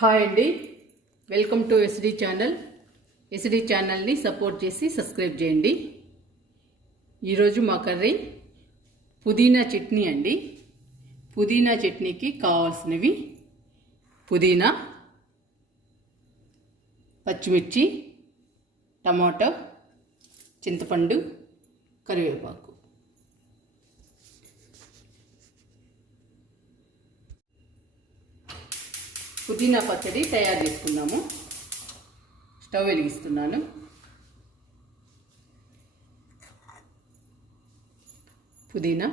Hi అండి, welcome to SD channel. SD ఛానల్ని support చేసి సబ్స్క్రైబ్ చేయండి. ఈరోజు మా కర్రీ పుదీనా చట్నీ అండి. పుదీనా చట్నీకి కావాల్సినవి పుదీనా, పచ్చిమిర్చి, టమాటో, చింతపండు, కరివేపాకు. పుదీనా పచ్చడి తయారు చేసుకున్నాము. స్టవ్ వెలిగిస్తున్నాను. పుదీనా,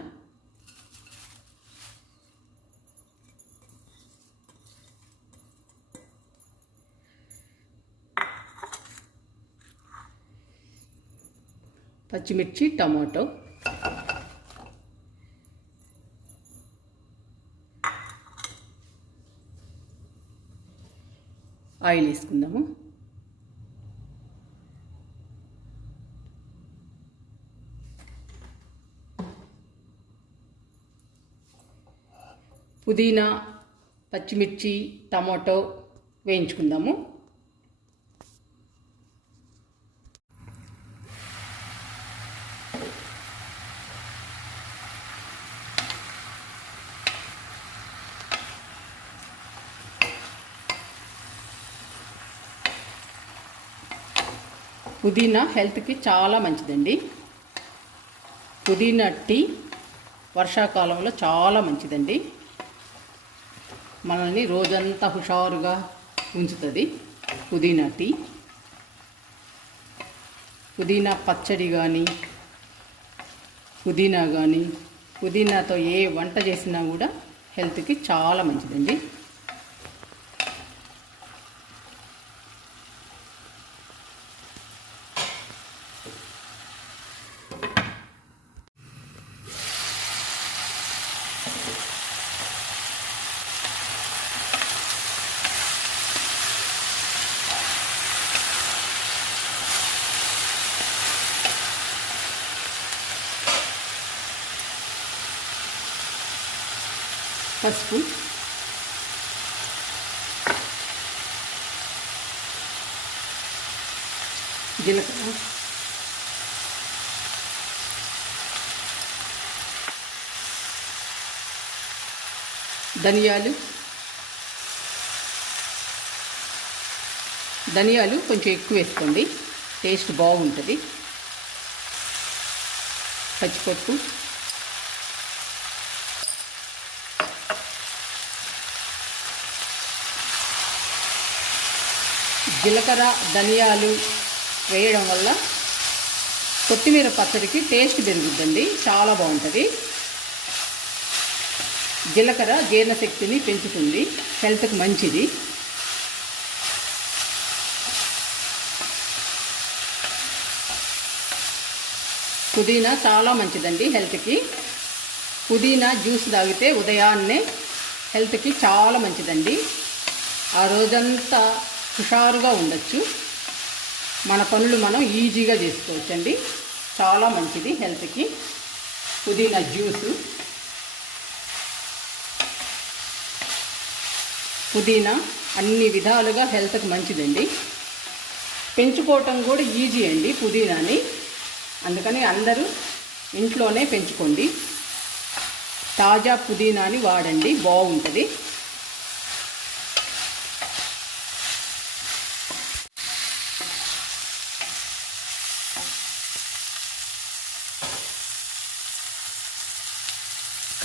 పచ్చిమిర్చి, టమాటో, ఆయిల్ వేసుకుందాము. పుదీనా, పచ్చిమిర్చి, టమాటో వేయించుకుందాము. పుదీనా హెల్త్కి చాలా మంచిదండి. పుదీనా టీ వర్షాకాలంలో చాలా మంచిదండి. మనల్ని రోజంతా హుషారుగా ఉంచుతుంది పుదీనా టీ. పుదీనా పచ్చడి కానీ, పుదీనాతో ఏ వంట చేసినా కూడా హెల్త్కి చాలా మంచిదండి. పసుపు, జీలకర్ర, ధనియాలు కొంచెం ఎక్కువ వేసుకోండి, టేస్ట్ బాగుంటుంది. పచ్చిపప్పు, జీలకర్ర, ధనియాలు వేయడం వల్ల కొత్తిమీర పచ్చడికి టేస్ట్ పెరుగుద్దండి, చాలా బాగుంటుంది. జీలకర్ర జీర్ణశక్తిని పెంచుతుంది, హెల్త్కి మంచిది. పుదీనా చాలా మంచిదండి హెల్త్కి. పుదీనా జ్యూస్ తాగితే ఉదయాన్నే హెల్త్కి చాలా మంచిదండి. ఆ రోజంతా హుషారుగా ఉండొచ్చు. మన పనులు మనం ఈజీగా చేసుకోవచ్చండి. చాలా మంచిది హెల్త్కి పుదీనా జ్యూసు. పుదీనా అన్ని విధాలుగా హెల్త్కి మంచిదండి. పెంచుకోవటం కూడా ఈజీ అండి పుదీనాని. అందుకని అందరూ ఇంట్లోనే పెంచుకోండి. తాజా పుదీనాని వాడండి, బాగుంటుంది.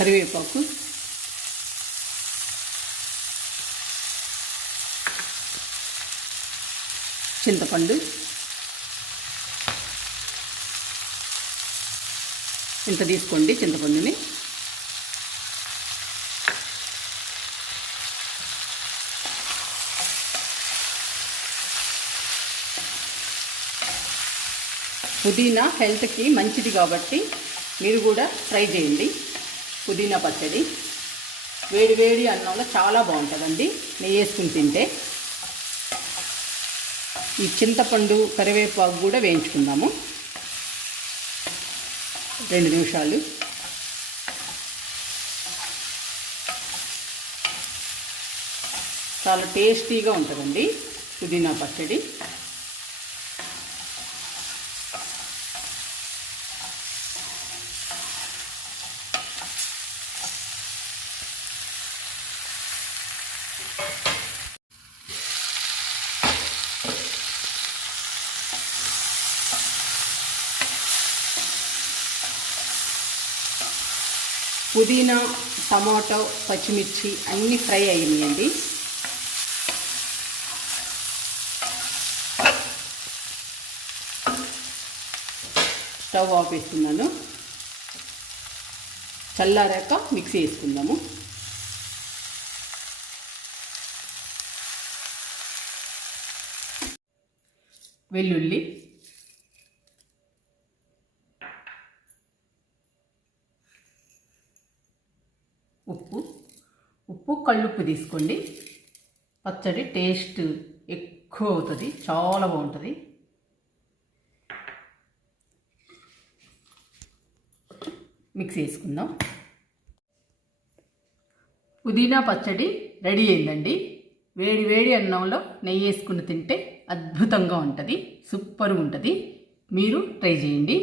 కరివేపాకు, చింతపండు, ఇంత తీసుకోండి చింతపండుని. పుదీనా హెల్త్కి మంచిది కాబట్టి మీరు కూడా ట్రై చేయండి. పుదీనా పచ్చడి వేడి వేడి అన్నంలో చాలా బాగుంటుందండి, నెయ్యి వేసుకుని తింటే. ఈ చింతపండు, కరివేపాకు కూడా వేయించుకుందాము 2 నిమిషాలు. చాలా టేస్టీగా ఉంటుందండి పుదీనా పచ్చడి. పుదీనా, టమాటో, పచ్చిమిర్చి అన్నీ ఫ్రై అయినాయండి. స్టవ్ ఆఫ్ వేస్తున్నాను. చల్లారాక మిక్సీ వేసుకుందాము. వెల్లుల్లి, ఉప్పు కళ్ళుప్పు తీసుకోండి. పచ్చడి టేస్ట్ ఎక్కువ అవుతుంది, చాలా బాగుంటుంది. మిక్స్ చేసుకుందాం. పుదీనా పచ్చడి రెడీ అయిందండి. వేడి వేడి అన్నంలో నెయ్యి వేసుకుని తింటే అద్భుతంగా ఉంటుంది, సూపర్గా ఉంటుంది. మీరు ట్రై చేయండి.